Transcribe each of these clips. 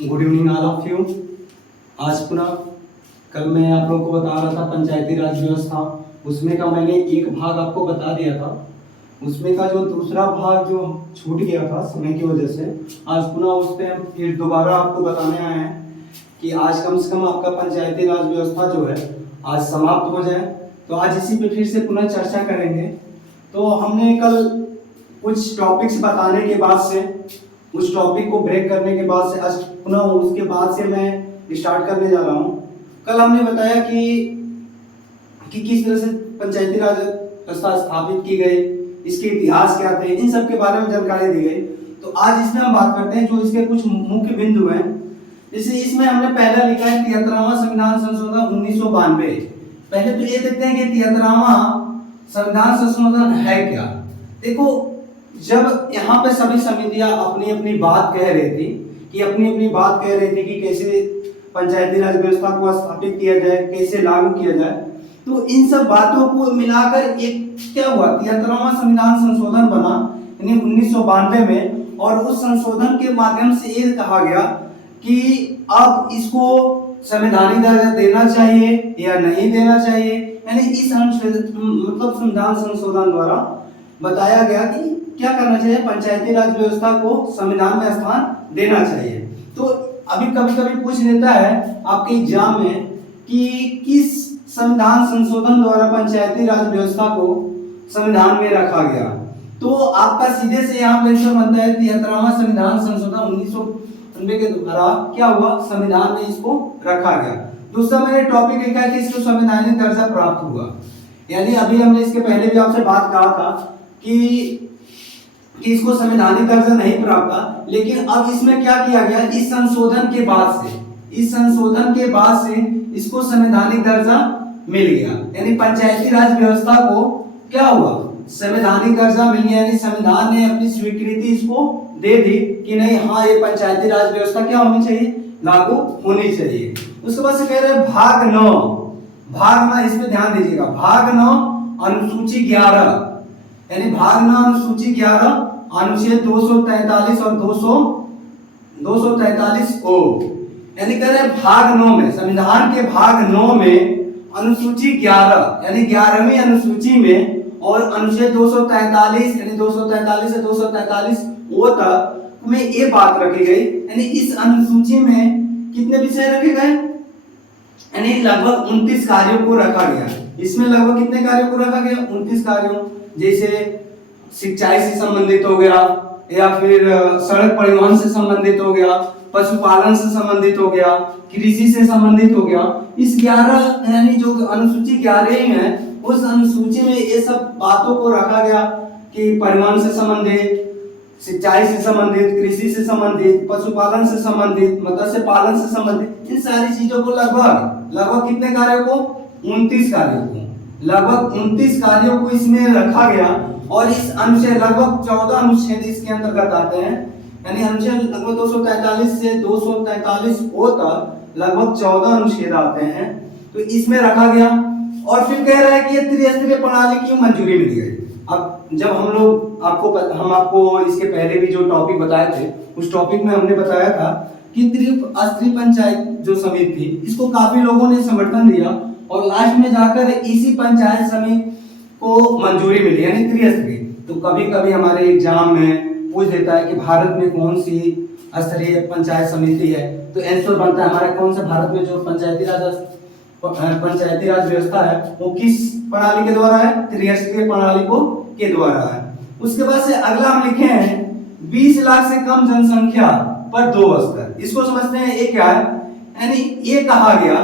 Good evening all of you. आज पुनः कल मैं आप लोगों को बता रहा था पंचायती राज व्यवस्था, उसमें का मैंने एक भाग आपको बता दिया था। उसमें का जो दूसरा भाग जो छूट गया था समय की वजह से, आज पुनः उस पर फिर दोबारा आपको बताने आए हैं कि आज कम से कम आपका पंचायती राज व्यवस्था जो है आज समाप्त हो जाए। तो आज इसी पे फिर से पुनः चर्चा करेंगे। तो हमने कल कुछ टॉपिक्स बताने के बाद से, उस टॉपिक को ब्रेक करने के बाद से आज पुनः उसके बाद से मैं स्टार्ट करने जा रहा हूँ। कल हमने बताया कि किस तरह से पंचायती राज व्यवस्था स्थापित की गई, इसके इतिहास क्या थे, इन सब के बारे में जानकारी दी गई। तो आज इसमें हम बात करते हैं जो इसके कुछ मुख्य बिंदु हैं। जैसे इसमें हमने पहला लिखा है 73वां संविधान संशोधन 1992। पहले तो ये देखते हैं कि 73वां संविधान संशोधन है क्या। देखो, जब यहाँ पे सभी समितियां अपनी अपनी बात कह रही थी कि कैसे पंचायती राज व्यवस्था को स्थापित किया जाए, कैसे लागू किया जाए, तो इन सब बातों को मिलाकर एक क्या हुआ, 73वां संविधान संशोधन बना यानी 1992 में। और उस संशोधन के माध्यम से ये कहा गया कि अब इसको संवैधानिक दर्जा देना चाहिए या नहीं देना चाहिए। यानी इस मतलब संविधान संशोधन द्वारा बताया गया कि क्या करना चाहिए, पंचायती राज व्यवस्था को संविधान में स्थान देना चाहिए। तो अभी कभी कभी पूछ लेता है आपके एग्जाम में कि किस संविधान संशोधन द्वारा पंचायती राज व्यवस्था को संविधान में रखा गया। तो आपका सीधे से यहाँ पर आंसर बनता है 73वां संविधान संशोधन 1992 के द्वारा क्या हुआ, संविधान में इसको रखा गया। दूसरा मैंने टॉपिक लिखा है कि इसको संवैधानिक दर्जा प्राप्त हुआ। यानी अभी हमने इसके पहले भी आपसे बात कहा था कि इसको संवैधानिक दर्जा नहीं प्राप्त था, लेकिन अब इसमें क्या किया गया, इस संशोधन के बाद से इसको संवैधानिक दर्जा मिल गया। यानी पंचायती राज व्यवस्था को क्या हुआ, संवैधानिक दर्जा मिल गया। यानी संविधान ने अपनी स्वीकृति इसको दे दी कि नहीं, हाँ ये पंचायती राज व्यवस्था क्या होनी चाहिए, लागू होनी चाहिए। उसके बाद से कह रहे हैं भाग 9, इसमें ध्यान दीजिएगा, भाग 9 अनुसूची 11, यानी भाग 9 अनुसूची 11 अनुच्छेद 243 और 243 ओ, यानी कह रहे भाग 9 में, संविधान के भाग 9 में अनुसूची 11 यानी 11वीं अनुसूची में और अनुच्छेद 243 यानी 243 से 243 ओ तक में ये बात रखी गई। यानी इस अनुसूची में कितने विषय रखे गए, यानी लगभग 29 कार्यों को रखा गया। इसमें लगभग कितने कार्यों को रखा गया, 29 कार्यों। जैसे सिंचाई से संबंधित हो गया, या फिर सड़क परिवहन से संबंधित हो गया, पशुपालन से संबंधित हो गया, कृषि से संबंधित हो गया। इस 11 यानी जो अनुसूची 11 है, उस अनुसूची में ये सब बातों को रखा गया कि परिवहन से संबंधित, सिंचाई से संबंधित, कृषि से संबंधित, पशुपालन से संबंधित, मत्स्य पालन से संबंधित, इन सारी चीजों को लगभग कितने कार्यों को, 29 कार्यों को, लगभग 29 कार्यों को इसमें रखा गया। और इस अनुच्छेद लगभग 14 अनुच्छेद इसके अंतर्गत आते हैं। यानी अनुच्छेद लगभग 243 से 243 ओ तक लगभग 14 अनुच्छेद आते हैं, तो इसमें रखा गया। और फिर कह रहा है कि त्रिस्तरीय प्रणाली की मंजूरी मिल गई। अब जब हम आपको इसके पहले भी जो टॉपिक बताए थे, उस टॉपिक में हमने बताया था कि त्रिस्तरीय पंचायत जो समिति थी, इसको काफी लोगों ने समर्थन दिया और लास्ट में जाकर इसी पंचायत समिति को मंजूरी मिली, यानी त्रिस्तरीय। तो कभी कभी हमारे एग्जाम में पूछ देता है कि भारत में कौन सी स्तरीय पंचायत समिति है, तो आंसर बनता है हमारा कौन सा, भारत में जो पंचायती राज व्यवस्था है वो किस प्रणाली के द्वारा है, त्रिस्तरीय प्रणाली के द्वारा है। उसके बाद से अगला हम लिखे हैं 20 लाख से कम जनसंख्या पर 2 स्तर। इसको समझते हैं ये क्या है। यानी ये कहा गया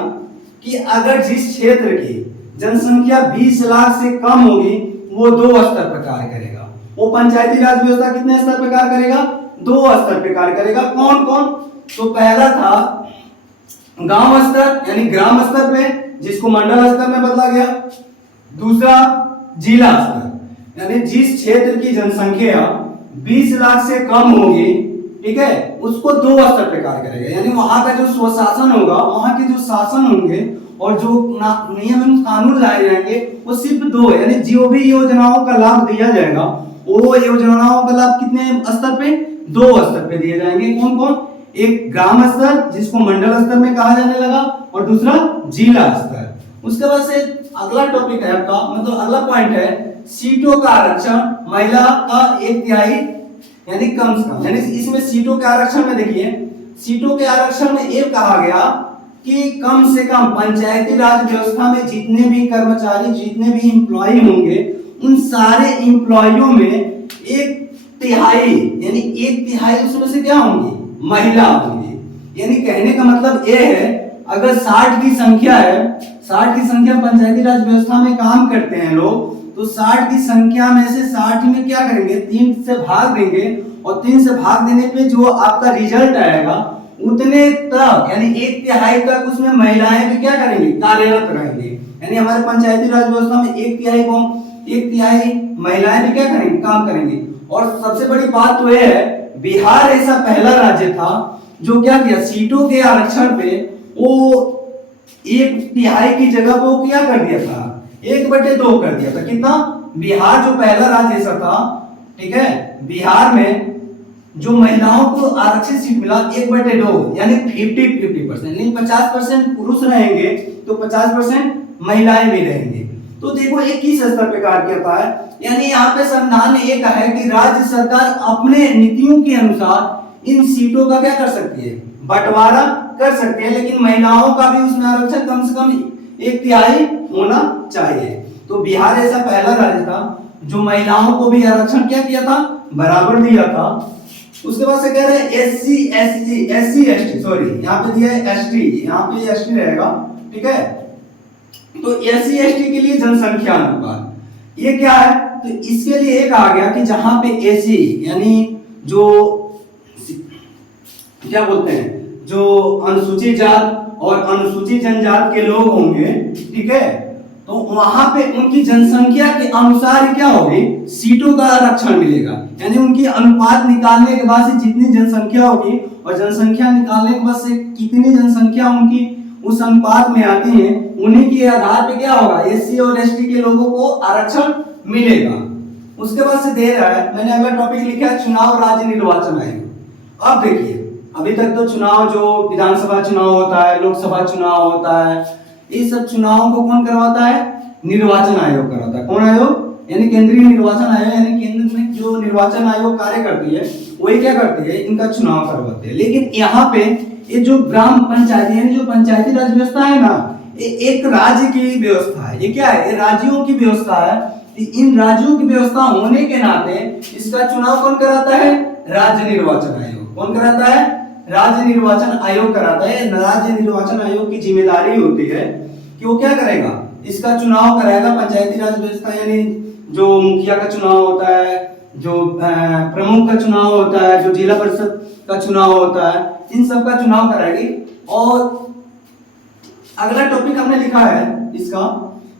कि अगर जिस क्षेत्र की जनसंख्या 20 लाख से कम होगी वो 2 स्तर पर कार्य करेगा। वो पंचायती राज व्यवस्था कितने स्तर पर कार्य करेगा, 2 स्तर पर कार्य करेगा। कौन कौन, तो पहला था गांव स्तर यानी ग्राम स्तर पे, जिसको मंडल स्तर में बदला गया। दूसरा जिला स्तर, यानी जिस क्षेत्र की जनसंख्या 20 लाख से कम होगी, ठीक है, उसको 2 स्तर पे कार्य करेगा। यानी वहां का जो स्वशासन होगा, वहां के जो शासन होंगे और जो नियम एवं कानून लाए जाएंगे वो सिर्फ 2, यानी जो भी योजनाओं का लाभ दिया जाएगा वो योजनाओं का लाभ कितने स्तर पे, 2 स्तर पे दिए जाएंगे। कौन कौन, एक ग्राम स्तर जिसको मंडल स्तर में कहा जाने लगा और दूसरा जिला स्तर। उसके बाद से अगला टॉपिक है आपका, मतलब अगला पॉइंट है सीटों का आरक्षण महिला का 1/3 यानी कम से कम, यानी इसमें सीटों के आरक्षण में देखिए, सीटों के आरक्षण में ये कहा गया कि कम से कम पंचायती राज व्यवस्था में जितने भी कर्मचारी, जितने भी एम्प्लॉय होंगे, उन सारे एम्प्लॉयों में 1/3 यानी 1/3 उसमें से क्या होंगी, महिला होंगी। यानी कहने का मतलब ये है, अगर 60 की संख्या है, 60 की संख्या पंचायती राज व्यवस्था में काम करते हैं लोग, तो 60 की संख्या में से 60 में क्या करेंगे, 3 से भाग देंगे और 3 से भाग देने पे जो आपका रिजल्ट आएगा उतने तक, यानी 1/3 तक उसमें महिलाएं भी क्या करेंगी, कार्यरत रहेंगी। यानी हमारे पंचायती राज व्यवस्था में 1/3 महिलाएं भी क्या करेंगी, काम करेंगी। और सबसे बड़ी बात तो यह है, बिहार ऐसा पहला राज्य था जो क्या किया, सीटों के आरक्षण पे वो 1/3 की जगह को क्या कर दिया था, 1/2 कर दिया था। कितना, बिहार जो पहला राज्य ऐसा था, ठीक है, बिहार में जो महिलाओं को आरक्षित सीट मिला 1/2 यानी 50-50%, यानी 50% पुरुष रहेंगे तो 50% महिलाएं भी रहेंगी। तो देखो एक किस स्तर पे कार्य करता है, यानी यहाँ पे संविधान ने ये कहा है कि राज्य सरकार अपने नीतियों के अनुसार इन सीटों का क्या कर सकती है, बंटवारा कर सकती है, लेकिन महिलाओं का भी उसमें आरक्षण कम से कम 1/3 होना चाहिए। तो बिहार ऐसा पहला राज्य था जो महिलाओं को भी आरक्षण क्या किया था, बराबर दिया था। उसके बाद से कह रहे हैं एससी एसटी, सॉरी यहाँ पे दिया है एसटी, यहाँ पे एसटी रहेगा, ठीक है। तो एससी एसटी के लिए जनसंख्या अनुपात ये क्या है, तो इसके लिए एक आ गया कि जहां पे एसी यानी जो क्या बोलते हैं, जो अनुसूचित जात और अनुसूचित जनजात के लोग होंगे, ठीक है, तो वहां पे उनकी जनसंख्या के अनुसार क्या होगी, सीटों का आरक्षण मिलेगा। यानी उनकी अनुपात निकालने के बाद से जितनी जनसंख्या होगी और जनसंख्या निकालने के बाद से कितनी जनसंख्या उनकी उस अनुपात में आती है, उन्हीं के आधार पे क्या होगा, एससी और एसटी के लोगों को आरक्षण मिलेगा। उसके बाद से दे रहा है, मैंने अगला टॉपिक लिखा है चुनाव राज्य निर्वाचन आयोग। अब देखिए, अभी तक तो चुनाव जो विधानसभा चुनाव होता है, लोकसभा चुनाव होता है, ये सब चुनावों को कौन करवाता है, निर्वाचन आयोग करवाता है। कौन आयोग, यानी केंद्रीय निर्वाचन आयोग, यानी केंद्र में जो निर्वाचन आयोग कार्य करती है वही क्या करती है, इनका चुनाव करवाते हैं। लेकिन यहाँ पे ये जो ग्राम पंचायत यानी जो पंचायती राज व्यवस्था है ना, ये एक राज्य की व्यवस्था है। ये क्या है, ये राज्यों की व्यवस्था है। इन राज्यों की व्यवस्था होने के नाते इसका चुनाव कौन कराता है, राज्य निर्वाचन आयोग। कौन कराता है, राज्य निर्वाचन आयोग कराता है। राज्य निर्वाचन आयोग की जिम्मेदारी होती है कि वो क्या करेगा, इसका चुनाव कराएगा। पंचायती राज व्यवस्था यानी जो मुखिया का चुनाव होता है, जो प्रमुख का चुनाव होता है, जो जिला परिषद का चुनाव होता है, इन सब का चुनाव कराएगी। और अगला टॉपिक हमने लिखा है इसका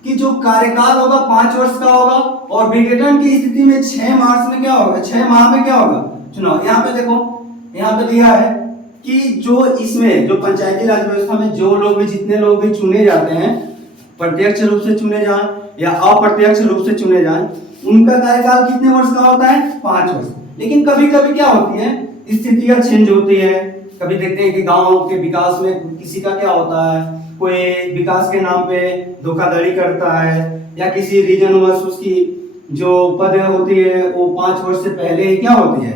कि जो कार्यकाल होगा 5 वर्ष का होगा और विघटन की स्थिति में 6 मार्च में क्या होगा, 6 माह में क्या होगा, चुनाव। यहाँ पे देखो, यहाँ पे दिया है कि जो इसमें जो पंचायती राज व्यवस्था में जो लोग भी, जितने लोग भी चुने जाते हैं, प्रत्यक्ष रूप से चुने जाए या अप्रत्यक्ष रूप से चुने जाए, उनका कार्यकाल कितने वर्ष का होता है, 5 वर्ष। लेकिन कभी कभी क्या होती है, स्थितियां चेंज होती है। कभी देखते हैं कि गांव के विकास में किसी का क्या होता है, कोई विकास के नाम पे धोखाधड़ी करता है, या किसी रीजन वर्ष उसकी जो पद होती है वो 5 वर्ष से पहले ही क्या होती है,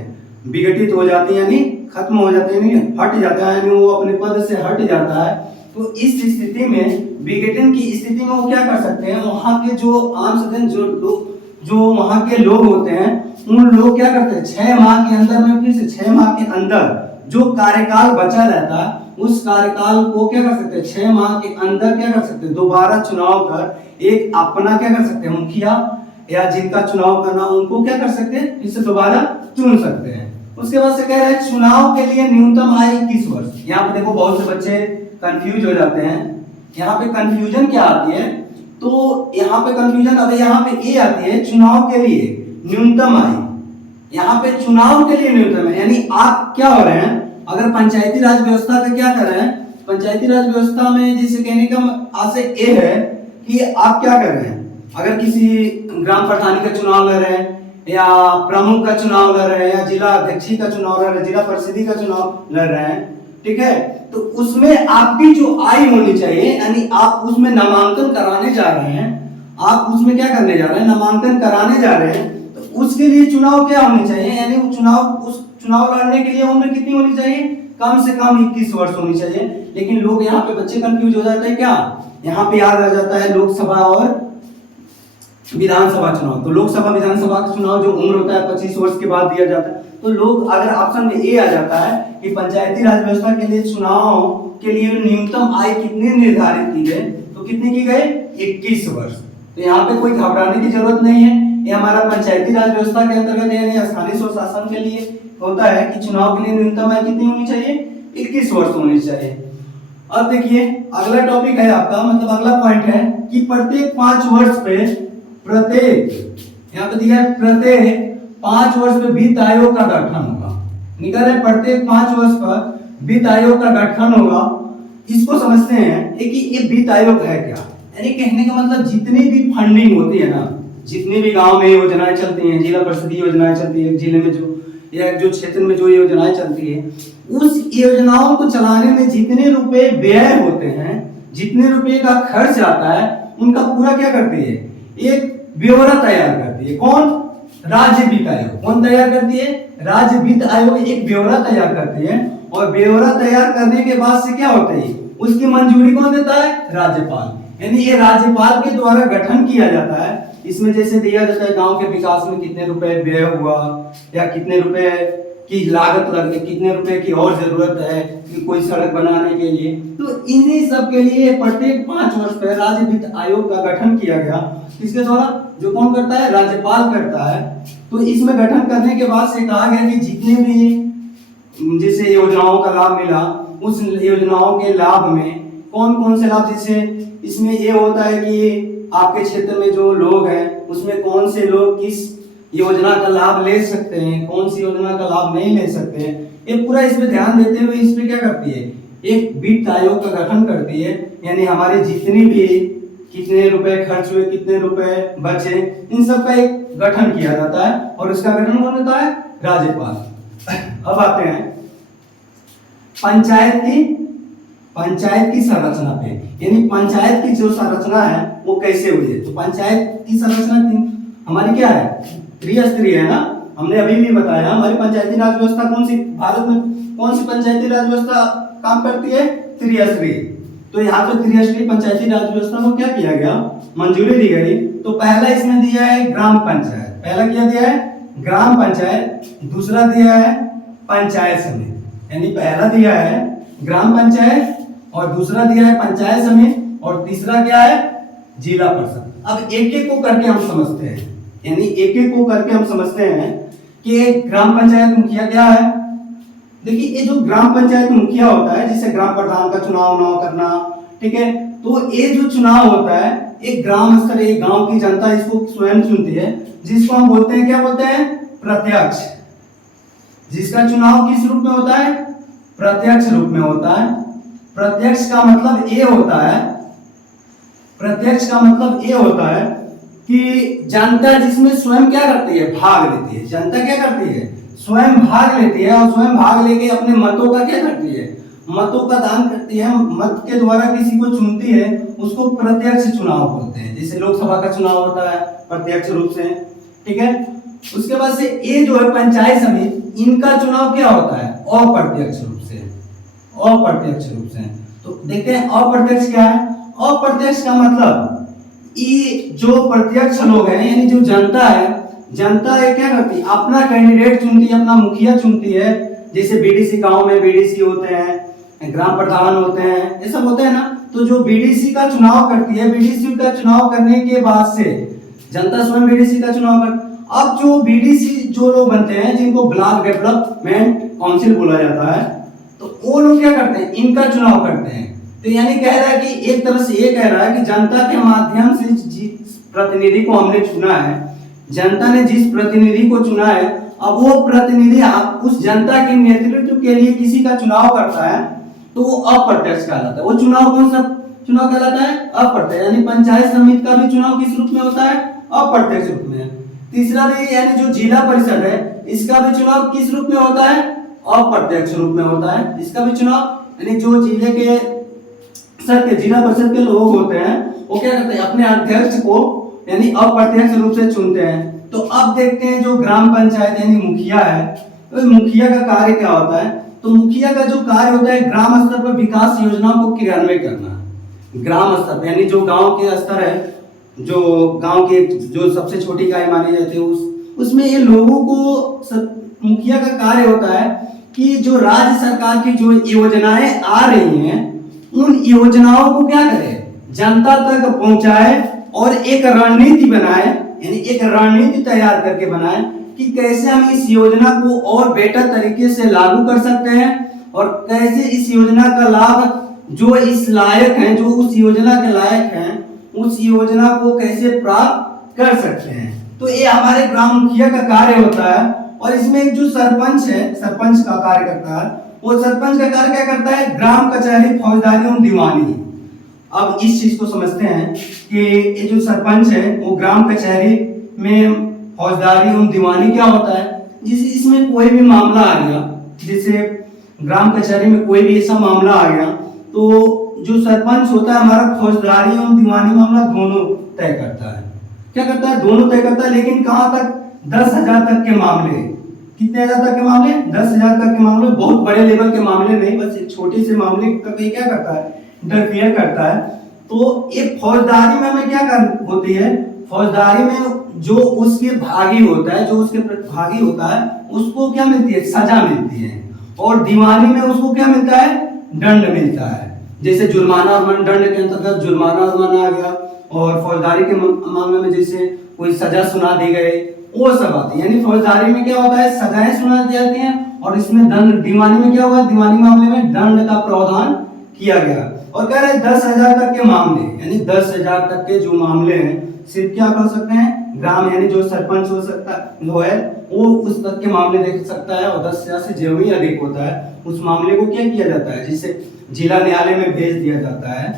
विघटित हो जाती है, यानी खत्म हो जाती है, हट जाता है, यानी वो अपने पद से हट जाता है। तो इस स्थिति में, विघटन की स्थिति में वो क्या कर सकते हैं, वहां के जो आम सदन जो वहां के लोग होते हैं, उन लोग क्या करते हैं, 6 माह के अंदर में, फिर से 6 माह के अंदर जो कार्यकाल बचा रहता है उस कार्यकाल को क्या कर सकते हैं, 6 माह के अंदर क्या कर सकते हैं, दोबारा चुनाव कर एक अपना क्या कर सकते हैं, मुखिया या जिनका चुनाव करना उनको क्या कर सकते हैं, फिर से दोबारा चुन सकते हैं। उसके बाद से कह रहे हैं चुनाव के लिए न्यूनतम आयु 21 वर्ष। यहाँ पे देखो बहुत से बच्चे कंफ्यूज हो जाते हैं। यहाँ पे कंफ्यूजन क्या आती है, तो यहाँ पे कंफ्यूजन, अब यहाँ पे ये आती है चुनाव के लिए न्यूनतम आयु। यहाँ पे चुनाव के लिए न्यूनतम है, यानी आप क्या हो रहे हैं, अगर पंचायती राज व्यवस्था का क्या कर रहे हैं, पंचायती राज व्यवस्था में जैसे कहने का आशय ये है कि आप क्या कर रहे हैं, अगर किसी ग्राम प्रधानी का चुनाव लड़ रहे हैं या प्रमुख का चुनाव लड़ रहे हैं, या जिला अध्यक्षी का चुनाव लड़ रहे हैं, जिला परिषदी का चुनाव लड़ रहे हैं, ठीक है, तो उसमें आपकी जो आय होनी चाहिए, यानी आप उसमें नामांकन कराने जा रहे हैं, आप उसमें क्या करने जा रहे हैं, नामांकन कराने जा रहे हैं, तो उसके लिए चुनाव क्या होनी चाहिए, यानी वो उस चुनाव लड़ने के लिए उम्र कितनी होनी चाहिए, कम से कम 21 वर्ष होनी चाहिए। लेकिन लोग यहाँ पे बच्चे कंफ्यूज हो जाते हैं, क्या यहाँ पे याद आ जाता है लोकसभा और विधानसभा चुनाव। तो लोकसभा विधानसभा का चुनाव जो उम्र होता है 25 वर्ष के बाद दिया जाता है। तो लोग अगर ऑप्शन में ए आ जाता है कि पंचायती राज व्यवस्था के लिए चुनाव के लिए न्यूनतम आय कितनी निर्धारित की गई, तो कितनी की गई, 21 वर्ष। तो यहाँ पे कोई घबराने की जरूरत नहीं है, ये हमारा पंचायती राज व्यवस्था के अंतर्गत यानी स्थानीय स्वशासन के लिए होता है कि चुनाव के लिए न्यूनतम आय कितनी होनी चाहिए, 21 वर्ष होनी चाहिए। अब देखिए अगला टॉपिक है आपका, मतलब अगला पॉइंट है कि प्रत्येक 5 वर्ष पे यहाँ पे दिया है प्रत्येक 5 वर्ष पे वित्त आयोग का गठन होगा। निकल है प्रत्येक 5 वर्ष पर वित्त आयोग का गठन होगा। इसको समझते हैं कि ये वित्त आयोग है क्या, यानी कहने का मतलब जितनी भी फंडिंग होती है ना, जितनी भी गांव में योजनाएं चलती हैं, जिला परिषद योजनाएं चलती है, जिले में जो या जो क्षेत्र में जो योजनाएं चलती है, उस योजनाओं को चलाने में जितने रुपए व्यय होते हैं, जितने रुपए का खर्च आता है, उनका पूरा क्या करती है, एक ब्यौरा तैयार करती है। कौन, राज्य वित्त आयोग। कौन तैयार करती है, राज्य वित्त आयोग एक ब्यौरा तैयार करती है, और ब्यौरा तैयार करने के बाद से क्या होता है, उसकी मंजूरी कौन देता है, राज्यपाल। यानी ये राज्यपाल के द्वारा गठन किया जाता है। इसमें जैसे दिया जाता है गांव के विकास में कितने रुपए व्यय हुआ, या कितने रुपए की लागत लगे, कितने रुपए की और जरूरत है कि कोई सड़क बनाने के लिए। तो इन्हीं सब के लिए प्रत्येक 5 वर्ष पर राज्य वित्त आयोग का गठन किया गया। इसके द्वारा जो कौन करता है, राज्यपाल करता है। तो इसमें गठन करने के बाद से कहा गया कि जितने भी जैसे योजनाओं का लाभ मिला, उस योजनाओं के लाभ में कौन कौन से लाभ, जैसे इसमें ये होता है कि आपके क्षेत्र में जो लोग हैं उसमें कौन से लोग किस योजना का लाभ ले सकते हैं, कौन सी योजना का लाभ नहीं ले सकते हैं, ये पूरा इसमें ध्यान देते हुए इसमें क्या करती है, एक वित्त आयोग का गठन करती है। यानी हमारे जितनी भी कितने रुपए खर्च हुए, कितने रुपए बचे, इन सब का एक गठन किया जाता है, और इसका गठन कौन होता है, राज्यपाल। अब आते हैं पंचायत की संरचना पे, यानी पंचायत की जो संरचना है वो कैसे हुई है। तो पंचायत की संरचना हमारी क्या है, त्रिस्तरीय है ना। हमने अभी भी बताया हमारी पंचायती राज व्यवस्था कौन सी, भारत में कौन सी पंचायती राज व्यवस्था काम करती है, त्रिस्तरीय। तो यहाँ पे त्रिस्तरीय पंचायती राज व्यवस्था को क्या किया गया, मंजूरी दी गई। तो पहला इसमें दिया है ग्राम पंचायत, पहला क्या दिया है, ग्राम पंचायत। दूसरा दिया है पंचायत समिति, यानी पहला दिया है ग्राम पंचायत, और दूसरा दिया है पंचायत समिति, और तीसरा क्या है, जिला परिषद। अब एक एक को करके हम समझते हैं, यानी एक एक को करके हम समझते हैं कि एक ग्राम पंचायत मुखिया क्या है। देखिए ये जो ग्राम पंचायत मुखिया होता है, जिसे ग्राम प्रधान का चुनाव करना, ठीक है, तो ये जो चुनाव होता है एक ग्राम स्तर, एक गांव की जनता इसको स्वयं चुनती है, जिसको हम बोलते हैं, क्या बोलते हैं, प्रत्यक्ष। जिसका चुनाव किस रूप में होता है, प्रत्यक्ष रूप में होता है। प्रत्यक्ष का मतलब ये होता है, प्रत्यक्ष का मतलब ये होता है कि जनता जिसमें स्वयं क्या करती है, भाग लेती है। जनता क्या करती है, स्वयं भाग लेती है, और स्वयं भाग लेके अपने मतों का क्या करती है, मतों का दान करती है। मत के द्वारा किसी को चुनती है, उसको प्रत्यक्ष चुनाव बोलते हैं। जैसे लोकसभा का चुनाव होता है प्रत्यक्ष रूप से, ठीक है। उसके बाद से ये जो है पंचायत समिति, इनका चुनाव क्या होता है, अप्रत्यक्ष रूप से, अप्रत्यक्ष रूप से। तो देखते हैं अप्रत्यक्ष क्या है। अप्रत्यक्ष का मतलब ये जो प्रत्यक्ष लोग हैं, यानी जो जनता है, जनता ये क्या करती है, अपना कैंडिडेट चुनती है, अपना मुखिया चुनती है। जैसे बीडीसी, गांव में बीडीसी होते हैं, ग्राम प्रधान होते हैं, ये सब होते हैं ना। तो जो बीडीसी का चुनाव करती है, बीडीसी का चुनाव करने के बाद से जनता स्वयं बीडीसी का चुनाव कर। अब जो बीडीसी जो लोग बनते हैं, जिनको ब्लॉक डेवलपमेंट काउंसिल बोला जाता है, तो वो लोग क्या करते हैं, इनका चुनाव करते हैं। तो यानी कह रहा है कि एक तरह से ये कह रहा है कि जनता के माध्यम से जिस प्रतिनिधि को हमने चुना है, जनता ने जिस प्रतिनिधि को चुना है, अब वो प्रतिनिधि उस जनता के नेतृत्व के लिए किसी का चुनाव करता है, तो वो अप्रत्यक्ष कहलाता है। वो चुनाव कौन सा चुनाव कहलाता है, अप्रत्यक्ष। यानी पंचायत समिति का भी चुनाव किस रूप में होता है, अप्रत्यक्ष रूप में। तीसरा भी यानी जो जिला परिषद है इसका भी चुनाव किस रूप में होता है? अप्रत्यक्ष रूप में होता है। इसका भी चुनाव यानी जो जिले के सर के जिला परिषद के लोग होते हैं वो क्या करते हैं, अपने अध्यक्ष को यानी अप्रत्यक्ष रूप से चुनते हैं। तो अब देखते हैं जो ग्राम पंचायत यानी मुखिया है, तो मुखिया का कार्य क्या होता है? तो मुखिया का जो कार्य होता है ग्राम स्तर पर विकास योजनाओं को क्रियान्वयन करना। ग्राम स्तर यानी जो गांव के स्तर है, जो गांव के जो सबसे छोटी इकाई मानी जाती है उसमें ये लोगों को मुखिया का कार्य होता है कि जो राज्य सरकार की जो योजनाएं आ रही हैं उन योजनाओं को क्या करे, जनता तक पहुंचाए और एक रणनीति बनाए, यानी एक रणनीति तैयार करके बनाए कि कैसे हम इस योजना को और बेहतर तरीके से लागू कर सकते हैं और कैसे इस योजना का लाभ जो इस लायक हैं, जो उस योजना के लायक हैं, उस योजना को कैसे प्राप्त कर सकते हैं। तो ये हमारे ग्राम मुखिया का कार्य होता है। और इसमें एक जो सरपंच है, सरपंच का कार्य करता है, वो सरपंच का कार्य क्या करता है? ग्राम कचहरी, फौजदारी और दीवानी। अब इस चीज को समझते हैं कि ये जो सरपंच है वो ग्राम कचहरी में फौजदारी एवं दीवानी क्या होता है, जिसे इसमें कोई भी मामला आ गया, जैसे ग्राम कचहरी में कोई भी ऐसा मामला आ गया तो जो सरपंच होता है हमारा फौजदारी एवं दीवानी मामला दोनों तय करता है। क्या करता है? दोनों तय करता है। लेकिन कहां तक? 10,000 तक के मामले। कितने हजार तक के मामले? 10,000 तक के मामले। बहुत बड़े लेवल के मामले नहीं, बस एक छोटे से मामले का क्या करता है? इंटरफियर करता है। तो एक फौजदारी में हमें क्या कर होती है? फौजदारी में जो उसके भागी होता है, जो उसके भागी होता है उसको क्या मिलती है? सजा मिलती है। और दीवानी में उसको क्या मिलता है? दंड मिलता है। जैसे जुर्माना और दंड के अंतर्गत जुर्माना आ गया, और फौजदारी के मामले में जैसे कोई सजा सुना दी गई, वो सब आती है। यानी फौजदारी में क्या होता है? सजाएं सुना दी जाती हैं और इसमें दंड। दीवानी में क्या हुआ? दीवानी मामले में दंड का प्रावधान किया गया। और कह रहे 10,000 तक के मामले, यानी 10,000 तक के जो मामले हैं सिर्फ क्या कर सकते हैं? ग्राम यानी जो सरपंच हो सकता है वो उस तक के मामले देख सकता है। और 10,000 से जो भी अधिक होता है उस मामले को क्या किया जाता है? जिसे जिला न्यायालय में भेज दिया जाता है।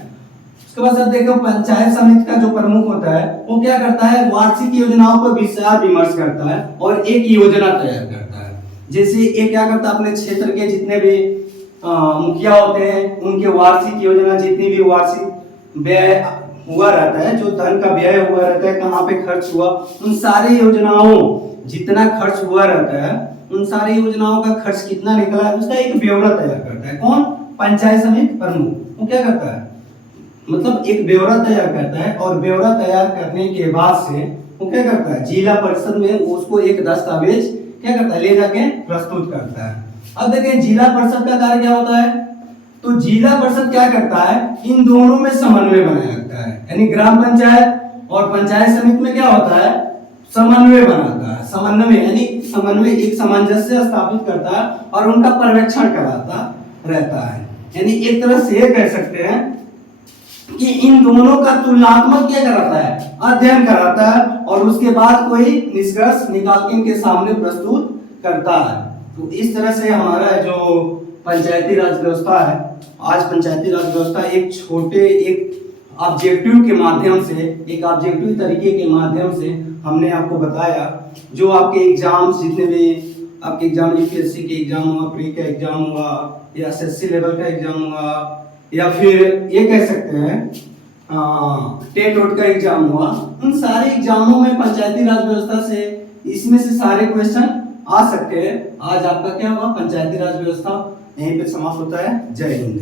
उसके बाद सर देखो पंचायत समिति का जो प्रमुख होता है वो क्या करता है? वार्षिक योजनाओं पर विचार विमर्श करता है और एक योजना तैयार करता है। जैसे ये क्या करता है? अपने क्षेत्र के जितने भी मुखिया होते हैं उनके वार्षिक योजना, जितनी भी वार्षिक व्यय हुआ रहता है, जो धन का व्यय हुआ रहता है, कहाँ पे खर्च हुआ, उन सारी योजनाओं जितना खर्च हुआ रहता है उन सारी योजनाओं का खर्च कितना निकला है उसका एक ब्यौरा तैयार करता है। कौन? पंचायत समिति प्रमुख। वो क्या करता है? मतलब एक ब्यौरा तैयार करता है और ब्यौरा तैयार करने के बाद से वो क्या करता है? जिला परिषद में उसको एक दस्तावेज क्या करता है? ले जाके प्रस्तुत करता है। अब देखें जिला परिषद का कार्य क्या होता है? तो जिला परिषद क्या करता है? इन दोनों में समन्वय बनाए रखता है। यानी ग्राम पंचायत और पंचायत समिति में क्या होता है? समन्वय बनाता है। समन्वय यानी समन्वय एक सामंजस्य स्थापित करता है और उनका पर्यवेक्षण कराता रहता है। यानी एक तरह से ये कह सकते हैं कि इन दोनों का तुलनात्मक क्या कराता है? अध्ययन कराता है और उसके बाद कोई निष्कर्ष निकाल के इनके सामने प्रस्तुत करता है। तो इस तरह से हमारा जो पंचायती राज व्यवस्था है, आज पंचायती राज व्यवस्था एक छोटे एक ऑब्जेक्टिव के माध्यम से, एक ऑब्जेक्टिव तरीके के माध्यम से हमने आपको बताया। जो आपके एग्जाम्स जितने भी आपके एग्जाम, यूपीएससी के एग्जाम हुआ, प्री का एग्जाम हुआ या एसएससी लेवल का एग्जाम हुआ या फिर ये कह सकते हैं टेट का एग्जाम हुआ, उन सारे एग्जामों में पंचायती राज व्यवस्था से इसमें से सारे क्वेश्चन आ सकते हैं। आज आपका क्या हुआ? पंचायती राज व्यवस्था यहीं पे समाप्त होता है। जय हिंद।